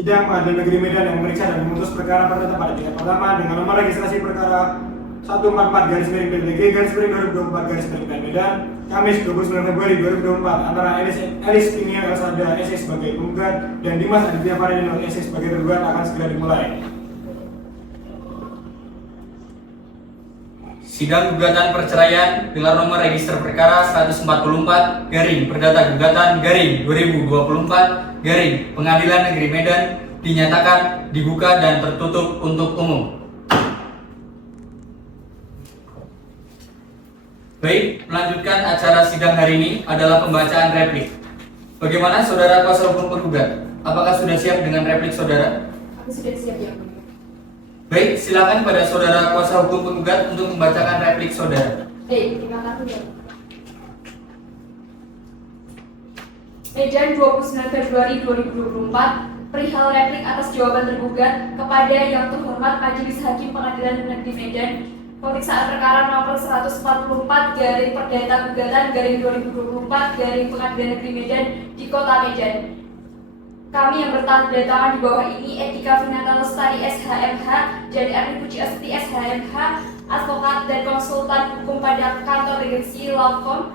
Sidang Pengadilan Negeri Medan yang memeriksa dan memutus perkara perdata pada tingkat pertama dengan nomor registrasi perkara 144-2024 Medan, Kamis 29 Februari 2024 antara Elis Tinia Elsada SE sebagai penggugat dan Dimas Aditya Faridino SE sebagai tergugat akan segera dimulai. Sidang gugatan perceraian dengan nomor register perkara 144 Perdata Gugatan 2024 Pengadilan Negeri Medan dinyatakan dibuka dan tertutup untuk umum. Baik, melanjutkan acara sidang hari ini adalah pembacaan replik. Bagaimana saudara kuasa hukum penggugat? Apakah sudah siap dengan replik saudara? Aku sudah siap ya. Baik, silakan pada saudara kuasa hukum penggugat untuk membacakan replik saudara. Baik, terima kasih ya. Medan 29 Februari 2024 perihal replik atas jawaban tergugat kepada yang terhormat Majelis Hakim Pengadilan Negeri Medan, pemeriksaan perkara nomor 144 Perdata Gugatan 2024 Pengadilan Negeri Medan di Kota Medan. Kami yang bertanda tangan di bawah ini Etika Finata Lestari SHMH, Jani Arni Puji Astuti SHMH, advokat dan konsultan hukum pada kantor regensi Lawcom,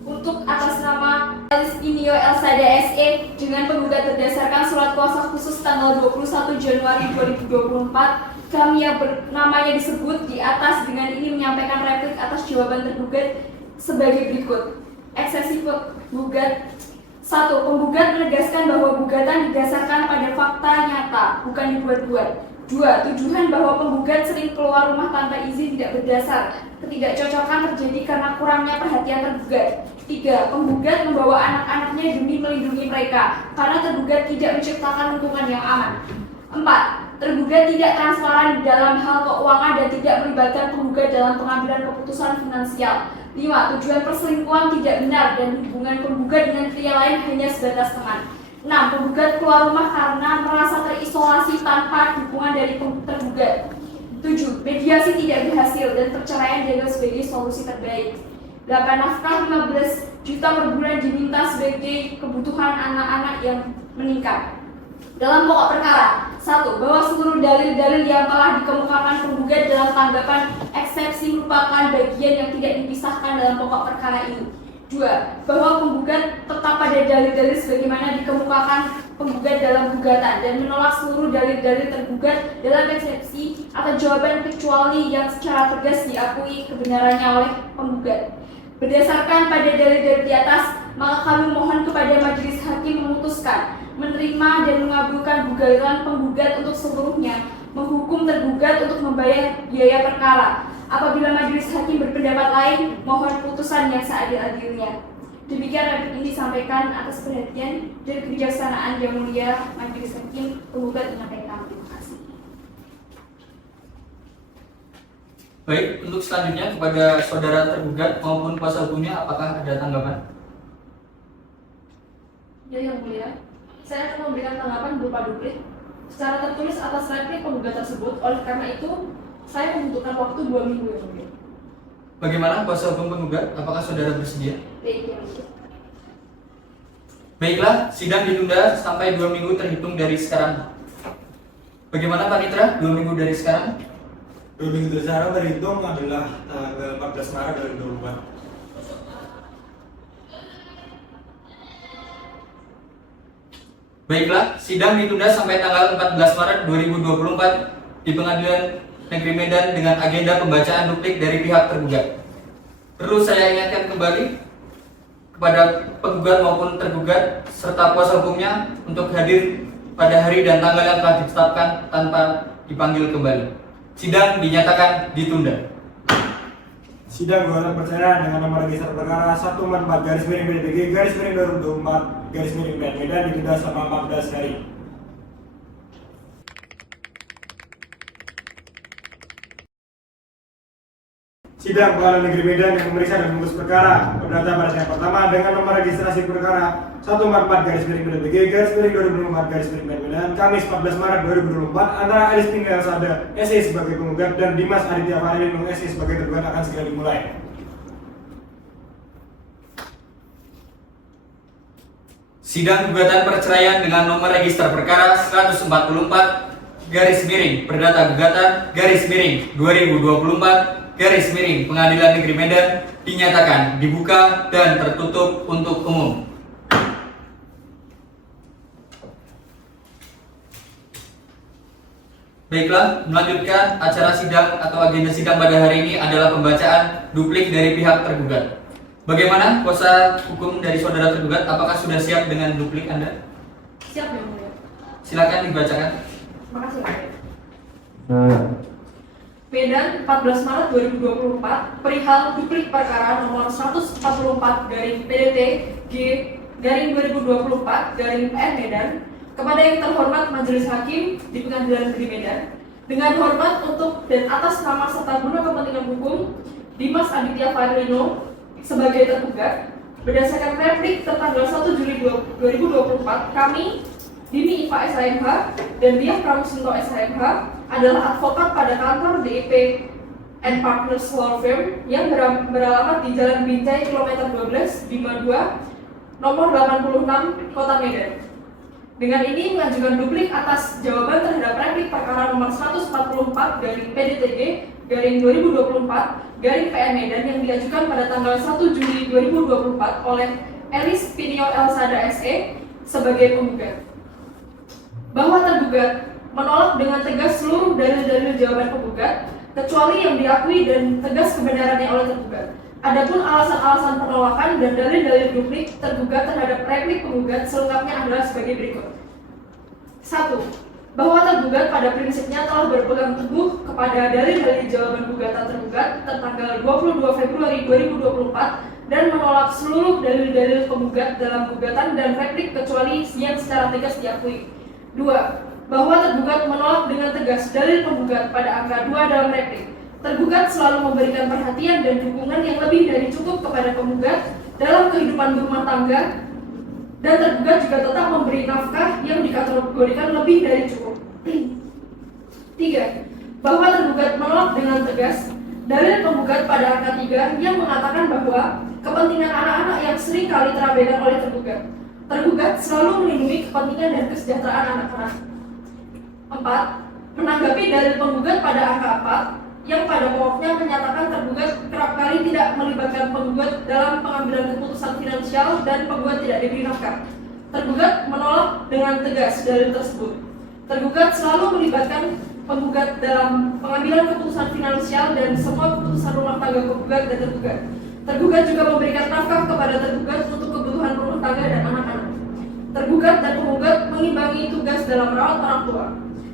untuk atas nama Elis Tinio Elsada SE dengan penggugat berdasarkan surat kuasa khusus tanggal 21 Januari 2024, kami yang namanya disebut di atas dengan ini menyampaikan replik atas jawaban tergugat sebagai berikut. Eksepsi penggugat. 1. Penggugat menegaskan bahwa gugatan didasarkan pada fakta nyata, bukan dibuat-buat. 2. Tuduhan bahwa penggugat sering keluar rumah tanpa izin tidak berdasar. Ketidakcocokan terjadi karena kurangnya perhatian tergugat. 3. Penggugat membawa anak-anaknya demi melindungi mereka, karena tergugat tidak menciptakan lingkungan yang aman. 4. Tergugat tidak transparan dalam hal keuangan dan tidak melibatkan penggugat dalam pengambilan keputusan finansial. 5. Tujuan perselingkuhan tidak benar dan hubungan penggugat dengan pria lain hanya sebatas teman. 6. Penggugat keluar rumah karena merasa terisolasi tanpa dukungan dari tergugat. 7. Mediasi tidak berhasil dan perceraian dianggap sebagai solusi terbaik. 8. Nafkah 15 juta per bulan diminta sebagai kebutuhan anak-anak yang meningkat. Dalam pokok perkara, 1. Bahwa seluruh dalil-dalil yang telah dikemukakan penggugat dalam tanggapan eksepsi merupakan bagian yang tidak dipisahkan dalam pokok perkara ini. 2. Bahwa penggugat tetap pada dalil-dalil sebagaimana dikemukakan penggugat dalam gugatan dan menolak seluruh dalil-dalil tergugat dalam eksepsi atau jawaban kecuali yang secara tegas diakui kebenarannya oleh penggugat. Berdasarkan pada dalil-dalil di atas, maka kami mohon kepada majelis hakim memutuskan menerima dan mengabulkan gugatan penggugat untuk seluruhnya, menghukum tergugat untuk membayar biaya perkara. Apabila majelis hakim berpendapat lain, mohon putusan yang seadil-adilnya. Demikian replik ini disampaikan atas perhatian dan kebijaksanaan yang mulia majelis hakim. Penggugat menyampaikan terima kasih. Baik, untuk selanjutnya kepada saudara tergugat maupun kuasa hukumnya, apakah ada tanggapan? Ya, yang mulia, saya akan memberikan tanggapan berupa duplik secara tertulis atas replik penggugat tersebut. Oleh karena itu, saya membutuhkan waktu 2 minggu yang mulia. Bagaimana kuasa hukum penggugat? Apakah saudara bersedia? Baik, yang mulia. Baiklah, sidang ditunda sampai 2 minggu terhitung dari sekarang. Bagaimana Panitra? 2 minggu dari sekarang? 2 minggu dari sekarang terhitung adalah tanggal 14 Maret 2024. Baiklah, sidang ditunda sampai tanggal 14 Maret 2024 di Pengadilan Negeri Medan dengan agenda pembacaan duplik dari pihak tergugat. Perlu saya ingatkan kembali kepada penggugat maupun tergugat serta kuasa hukumnya untuk hadir pada hari dan tanggal yang telah ditetapkan tanpa dipanggil kembali. Sidang dinyatakan ditunda. Sidang gugatan perceraian dengan nomor register perkara 144-PDG-2024 Medan ditunda selama 14 hari. Sidang Pengadilan Negeri Medan yang memeriksa dan memutus perkara perdata pada yang pertama dengan nomor registrasi perkara 144-PDG-2024 Medan, Kamis 14 Maret 2024 antara Elis Tinio Elsada SE sebagai penggugat dan Dimas Aditya Faridino SE sebagai tergugat akan segera dimulai. Sidang gugatan perceraian dengan nomor register perkara 144 garis miring perdata gugatan garis miring 2024 garis miring Pengadilan Negeri Medan dinyatakan dibuka dan tertutup untuk umum. Baiklah, melanjutkan acara sidang atau agenda sidang pada hari ini adalah pembacaan duplik dari pihak tergugat. Bagaimana kuasa hukum dari saudara tergugat? Apakah sudah siap dengan duplik Anda? Siap Yang Mulia. Silakan dibacakan. Makasih Pak. Medan 14 Maret 2024 perihal duplik perkara nomor 144 garing PDT G garing 2024 garing PN Medan kepada yang terhormat Majelis Hakim di Pengadilan Negeri Medan dengan hormat untuk dan atas nama serta guna kepentingan hukum Dimas Aditya Fadlino sebagai tergugat berdasarkan replik tertanggal 1 Juli 2024 kami Dini Iva SHMH dan Diah Pramusinto SHMH adalah advokat pada kantor DIP and Partners Law Firm yang beralamat di Jalan Binjai kilometer 12 Bima 2 nomor 86 Kota Medan. Dengan ini mengajukan duplik atas jawaban terhadap replik perkara nomor 144 garing PDTG garing 2024 garing PN Medan yang diajukan pada tanggal 1 Juli 2024 oleh Elis Pinio Elsada SE sebagai penggugat. Bahwa tergugat menolak dengan tegas seluruh dalil-dalil jawaban penggugat kecuali yang diakui dan tegas kebenarannya oleh tergugat. Adapun alasan-alasan penolakan dan dalil-dalil duplik tergugat terhadap replik penggugat selengkapnya adalah sebagai berikut. 1. Bahwa tergugat pada prinsipnya telah berpegang teguh kepada dalil-dalil jawaban gugatan tergugat tertanggal 22 Februari 2024 dan menolak seluruh dalil-dalil penggugat dalam gugatan dan replik kecuali yang secara tegas diakui. 2. Bahwa tergugat menolak dengan tegas dalil penggugat pada angka 2 dalam replik. Tergugat selalu memberikan perhatian dan dukungan yang lebih dari cukup kepada penggugat dalam kehidupan berumah tangga dan tergugat juga tetap memberi nafkah yang dikategorikan lebih dari cukup. 3. Bahwa tergugat menolak dengan tegas dalil penggugat pada angka 3 yang mengatakan bahwa kepentingan anak-anak yang sering kali terabaikan oleh tergugat. Tergugat selalu melindungi kepentingan dan kesejahteraan anak-anak. 4. Menanggapi dalil penggugat pada angka 4 yang pada pokoknya menyatakan tergugat kerap kali tidak melibatkan penggugat dalam pengambilan keputusan finansial dan penggugat tidak diberi nafkah. Tergugat menolak dengan tegas dalil tersebut. Tergugat selalu melibatkan penggugat dalam pengambilan keputusan finansial dan semua keputusan rumah tangga penggugat dan tergugat. Tergugat juga memberikan nafkah kepada tergugat untuk kebutuhan rumah tangga dan anak-anak. Tergugat dan penggugat mengimbangi tugas dalam merawat orang tua.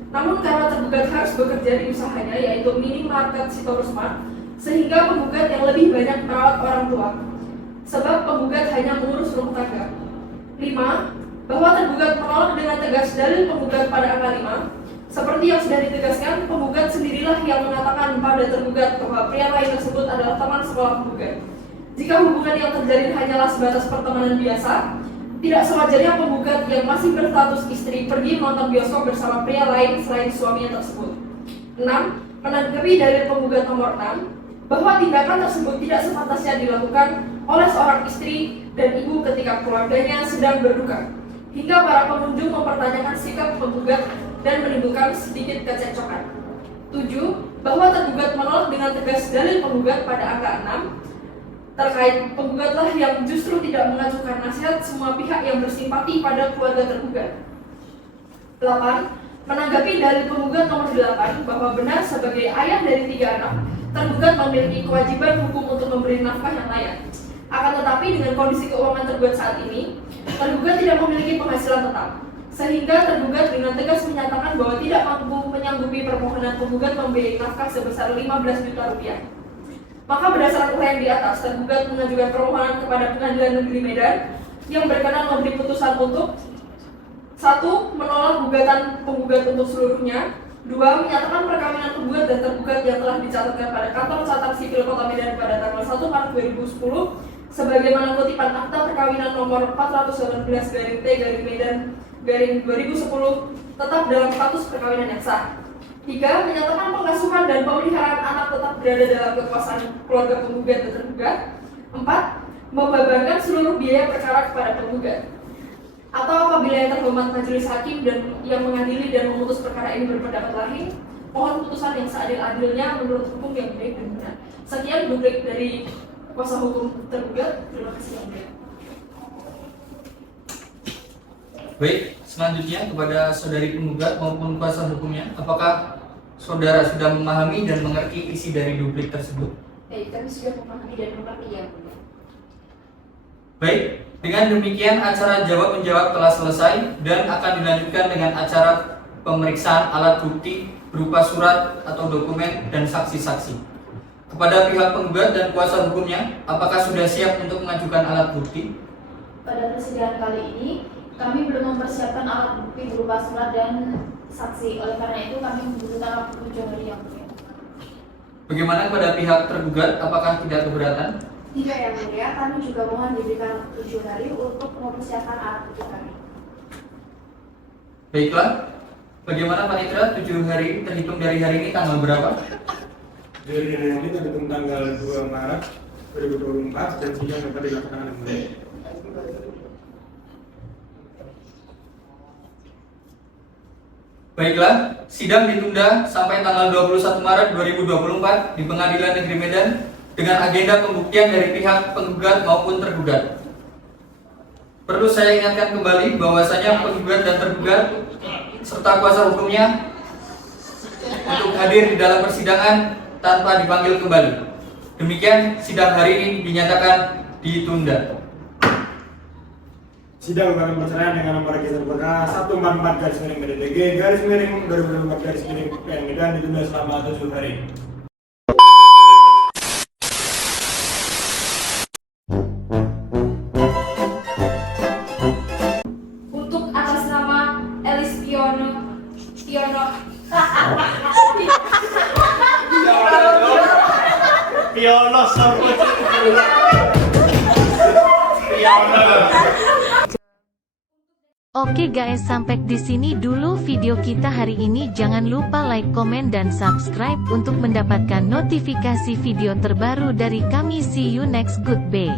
Namun karena tergugat harus bekerja di usahanya yaitu minimarket Sitorusmart, sehingga penggugat yang lebih banyak merawat orang tua. Sebab penggugat hanya mengurus rumah tangga. 5. Bahwa tergugat menolak dengan tegas dalil penggugat pada angka 5. Seperti yang sudah ditegaskan, penggugat sendirilah yang mengatakan pada tergugat bahwa pria lain tersebut adalah teman sekolah penggugat. Jika hubungan yang terjalin hanyalah sebatas pertemanan biasa, tidak sewajarnya penggugat yang masih berstatus istri pergi menonton bioskop bersama pria lain selain suaminya tersebut. 6. Menanggapi dalil penggugat nomor 6 bahwa tindakan tersebut tidak sepantasnya dilakukan oleh seorang istri dan ibu ketika keluarganya sedang berduka, hingga para pengunjung mempertanyakan sikap penggugat dan menimbulkan sedikit kecekcokan. 7. Bahwa tergugat menolak dengan tegas dalil penggugat pada angka 6 terkait penggugatlah yang justru tidak mengajukan nasihat semua pihak yang bersimpati pada keluarga tergugat. 8. Menanggapi dalil penggugat nomor 8 bahwa benar sebagai ayah dari 3 anak, tergugat memiliki kewajiban hukum untuk memberi nafkah yang layak. Akan tetapi dengan kondisi keuangan tergugat saat ini, tergugat tidak memiliki penghasilan tetap, sehingga tergugat dengan tegas menyatakan bahwa tidak mampu menyanggupi permohonan penggugat memberi nafkah sebesar 15 juta rupiah. Maka berdasarkan uraian di atas, tergugat mengajukan permohonan kepada Pengadilan Negeri Medan yang berkenan memberi putusan untuk 1. Menolak gugatan penggugat untuk seluruhnya. 2. Menyatakan perkawinan penggugat dan tergugat yang telah dicatatkan pada Kantor Catat Sipil Kota Medan pada tanggal 1 Maret 2010 sebagaimana kutipan akta perkawinan nomor 418/T/Medan/2010 tetap dalam status perkawinan yang sah. 3. Menyatakan pengasuhan dan pemeliharaan anak tetap berada dalam kekuasaan keluarga penggugat dan tergugat. 4. Membebankan seluruh biaya perkara kepada penggugat. atau apabila yang terhormat majelis hakim dan yang mengadili dan memutus perkara ini berpendapat lain, mohon putusan yang seadil-adilnya menurut hukum yang baik dan benar. Sekian duplik dari kuasa hukum tergugat. Terima kasih yang mulia. Baik, selanjutnya kepada saudari penggugat maupun kuasa hukumnya, apakah saudara sudah memahami dan mengerti isi dari duplik tersebut? Baik, kami sudah memahami dan mengerti yang mulia. Baik, dengan demikian acara jawab-menjawab telah selesai dan akan dilanjutkan dengan acara pemeriksaan alat bukti berupa surat atau dokumen dan saksi-saksi. Kepada pihak penggugat dan kuasa hukumnya, apakah sudah siap untuk mengajukan alat bukti? Pada persidangan kali ini, kami belum mempersiapkan alat bukti berupa surat dan saksi. Oleh karena itu, kami membutuhkan waktu 7 hari yang mulia. Bagaimana kepada pihak tergugat, apakah tidak keberatan? Tidak yang mulia, kami juga mohon diberikan 7 hari untuk mempersiapkan alat bukti kami. Baiklah, bagaimana Panitra 7 hari terhitung dari hari ini tanggal berapa? Jadi ini terhitung tanggal 2 Maret 2024 dan sidang dapat dilaksanakan mulai. Baiklah, sidang ditunda sampai tanggal 21 Maret 2024 di Pengadilan Negeri Medan dengan agenda pembuktian dari pihak penggugat maupun tergugat. Perlu saya ingatkan kembali bahwasanya penggugat dan tergugat serta kuasa hukumnya untuk hadir di dalam persidangan tanpa dipanggil kembali. Demikian sidang hari ini dinyatakan ditunda. Sidang dalam perceraian dengan nomor register perkara 144/DG/2024/PN Medan ditunda selama 7 hari. Untuk atas nama Elis Piono Piono sama Piono. Oke guys, sampai di sini dulu video kita hari ini. Jangan lupa like, komen, dan subscribe untuk mendapatkan notifikasi video terbaru dari kami. See you next good day.